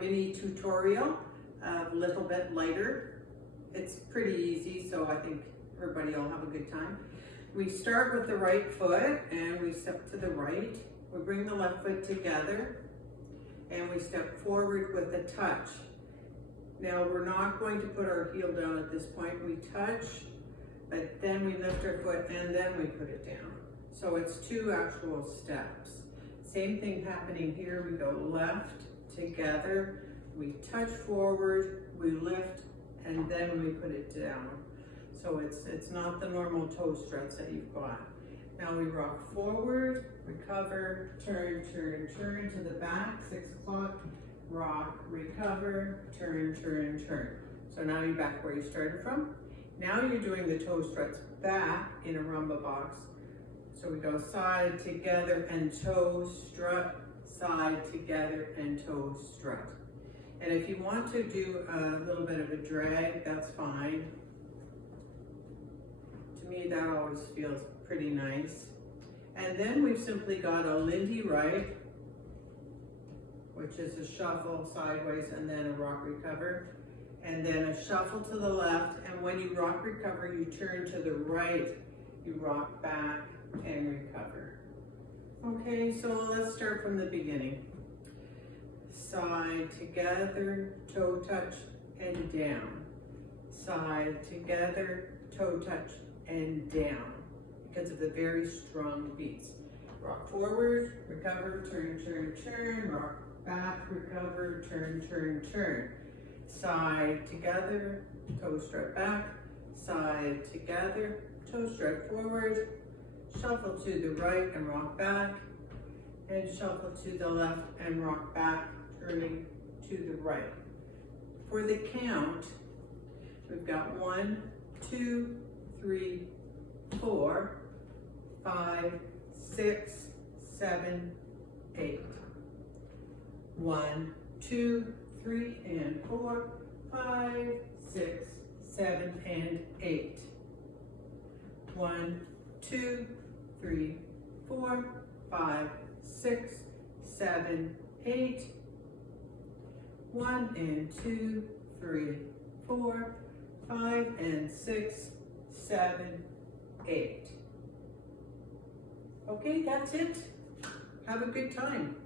mini tutorial, a little bit lighter. It's pretty easy, so I think everybody will have a good time. We start with the right foot and we step to the right. We bring the left foot together and we step forward with a touch. Now we're not going to put our heel down at this point. We touch, but then we lift our foot and then we put it down. So it's 2 actual steps. Same thing happening here. We go left, together, we touch forward, we lift, and then we put it down. So it's not the normal toe struts that you've got. Now we rock forward, recover, turn, turn, turn to the back, 6 o'clock, rock, recover, turn, turn, turn. So now you're back where you started from. Now you're doing the toe struts back in a rumba box. So we go side, together, and toe strut, side, together, and toe strut. And if you want to do a little bit of a drag, that's fine. To me, that always feels pretty nice. And then we've simply got a Lindy right, which is a shuffle sideways and then a rock recover. And then a shuffle to the left. And when you rock recover, you turn to the right, you rock back and recover. Okay, so let's start from the beginning. Side, together, toe touch, and down. Side, together, toe touch, and down. Because of the very strong beats. Rock forward, recover, turn, turn, turn, rock back, recover, turn, turn, turn. Side, together, toe strut back, side, together, toe strut forward, shuffle to the right and rock back, and shuffle to the left and rock back, turning to the right. For the count, we've got 1, 2, 3, 4, 5, 6, 7, 8. 1, 2, 3, and 4, 5, 6, 7, and 8. 1, 2, 3, 4, 5, 6, 7, 8. 1 and 2, 3, 4, 5, and 6, 7, 8. Okay, that's it. Have a good time.